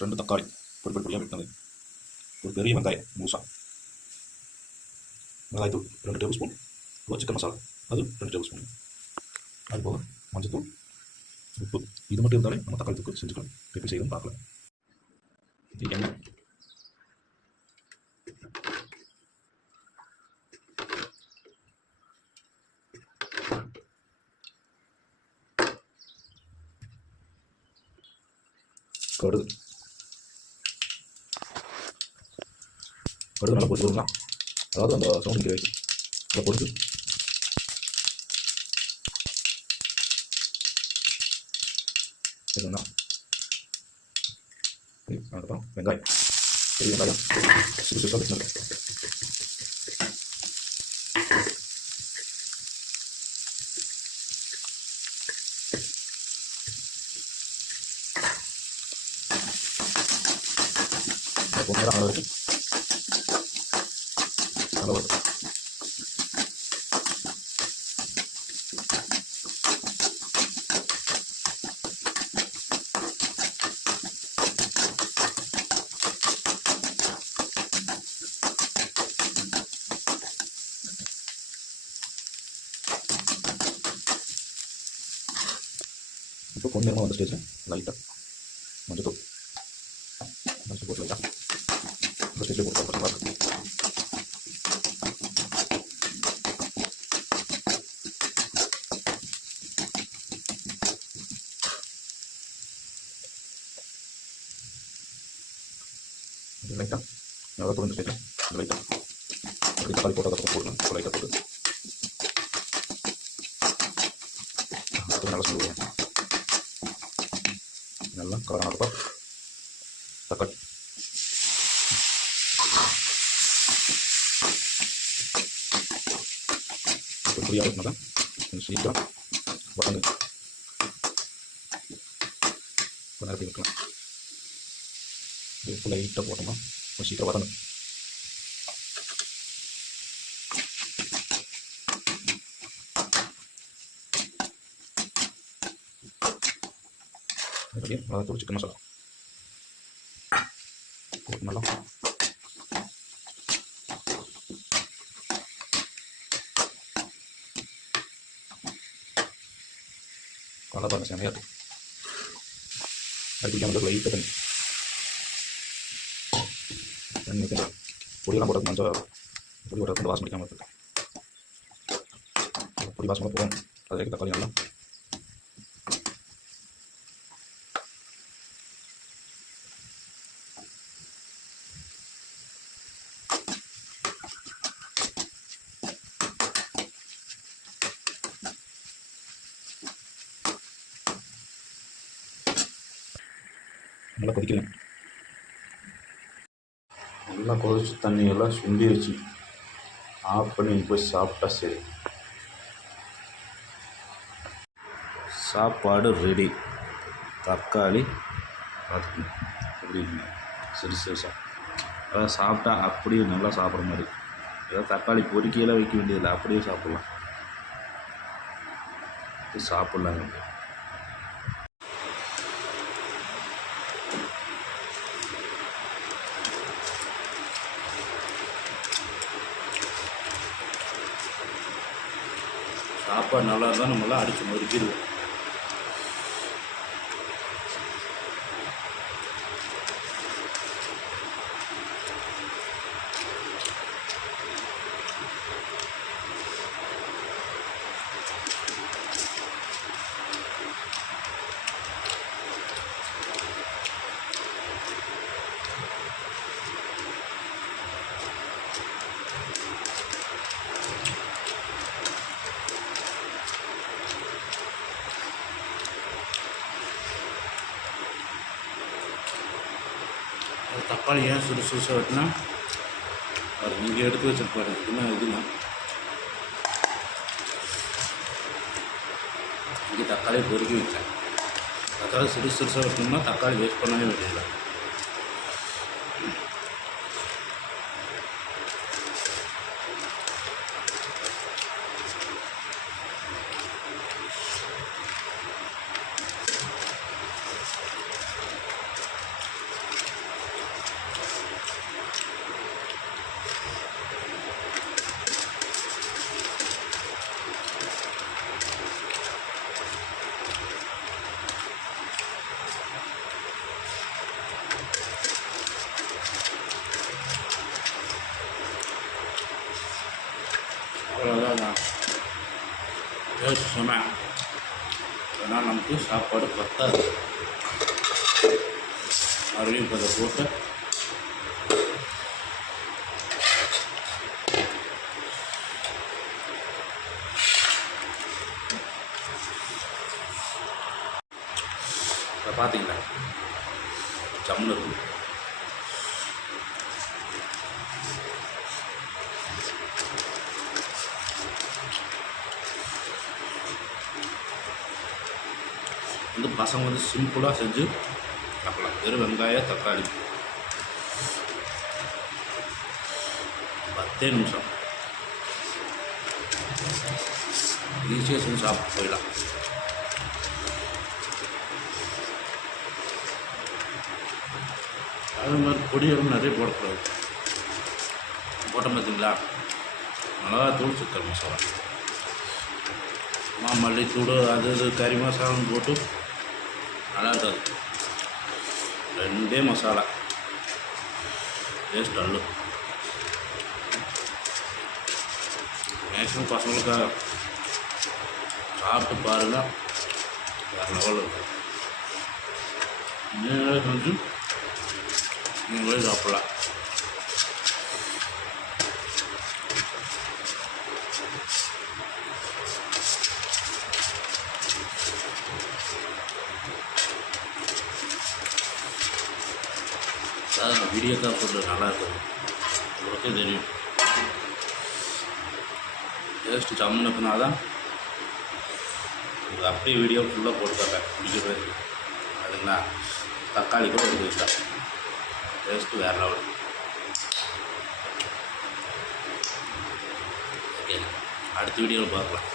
2 தக்காளி பொடி பொடியாக வெட்டினது, ஒரு பெரிய வெங்காயம் முழுசாக, மிளகாய்த்தூள் 2 டேபிள் ஸ்பூன், சிக்கன் மசாலா அது 2 டேபிள் ஸ்பூன், அது போக மஞ்சத்தூள், உப்பு. இது மட்டும் இருந்தாலே நம்ம தக்காளி தொக்கு செஞ்சுக்கலாம். எப்படி செய்யணும்னு பார்க்கலாம். இது எண்ணெய், கடுகு நல்லா பொரிச்சுக்கலாம். அதாவது அந்த சவுண்ட் கிரேவி அதை பொரிச்சு அதுக்கப்புறம் வெங்காயம், பெரிய வெங்காயம் சிறு சிறுசாக வெட்டினது, நேரம் அளவு வச்சு நல்லா வரும். இப்போ கொஞ்சம் நேரமாக வந்த ஸ்டேஜில் லைட்டாக மஞ்சத்தூள் போட்டு லைட்டாக இந்த ஸ்டேஜில் போட்டு நல்லா இருக்கும். லைட்டாக நல்லா போடுற ஸ்டேஜில் லைட்டாக அப்படி தக்காளி போட்டு அதை போடணும். லைட்டாக போட்டு நல்லா சொல்லுவேன். நல்லா கலரானப்போ தக்காளி புரியாக இருந்தால் கொஞ்சம் சீக்கிரம் வதங்க கொஞ்ச நேரத்தில் வைக்கலாம். உப்பு லைட்டாக போட்டோம்னா கொஞ்சம் சீக்கிரம் வதங்க. மிளகாத்தூள், சிக்கன் மசாலா போட்டு நல்லா நல்லா பாருங்க. செமையாக இருக்கும். அதுக்கு வந்து லைட்டாக தண்ணி ஊற்றலாம். பொடியெல்லாம் போட மஞ்சள் பொடி போட வாசம் பிடிக்காமல் இருக்கு. பொடி வாசமாக போகும். அதுக்கு தக்காளி நல்லா நல்லா கொதிக்கிறேன். நல்லா கொதிச்சு தண்ணியெல்லாம் சுண்டிடுச்சு. ஆஃப் பண்ணி போய் சாப்பிட்டா சரி. சாப்பாடு ரெடி. தக்காளி பார்த்துக்கணும் எப்படி சரி சிறுசாக அதாவது சாப்பிட்டா அப்படியே நல்லா சாப்பிட்ற மாதிரி. ஏதாவது தக்காளி பொறிக்கையெல்லாம் வைக்க வேண்டியதில்லை, அப்படியே சாப்பிட்லாம். சாப்பிட்லாங்க. சாப்பாடு நல்லா இருந்தால் நம்மளாம் அடித்து நொறுக்கிடுவோம். தக்காளி ஏன் சிறுசாக வெட்டினா அது நீங்கள் எடுத்து வச்சுருப்பாரு. இதுனா இங்கே தக்காளியை பொறுக்கி வைக்கிறேன். தக்காளி சிறுசாக வெட்டணும்னா தக்காளி வேஸ்ட் பண்ணவே வேண்டியதில்லை. நமக்கு சாப்பாடு பத்தாது. மறுபடியும் இப்போ அதை போட்டு இப்போ பார்த்தீங்களா ஜம்முன்னு இருக்கும். பசங்க வந்து சிம்பிளாக செஞ்சு சாப்பிடலாம். வெறும் வெங்காயம் தக்காளி 10 நிமிஷம் ஈஸியாக செஞ்சு சாப்பிட்டு போயிடலாம். அதே மாதிரி பொடியும் நிறைய போடக்கூடாது. போட்டோம் பார்த்தீங்களா, மிளகாத்தூள், சிக்கன் மசாலா, மல்லித்தூள், அது இது கறி மசாலான்னு போட்டு நல்லா இருக்காது. 2 மசாலா டேஸ்ட் அல்லு. மேக்ஸிமம் பசங்களுக்காக சாப்பிட்டு பாருங்கள், வேறு லெவலில் இருக்கும். நீங்களே செஞ்சு நீங்களே சாப்பிடலாம். வீடியோ தான் சொல்கிறது நல்லா இருக்குது, உங்களுக்கே தெரியும். டேஸ்ட்டு ஜம்முனுக்குனா தான் உங்களுக்கு அப்படியே வீடியோ ஃபுல்லாக போட்டுக்காங்க பிடிக்கவே இருக்குது. அதுங்களா தக்காளி கூட எடுத்து வச்சா டேஸ்ட்டு வேறு லெவல். ஓகே, அடுத்த வீடியோவில் பார்க்கலாம்.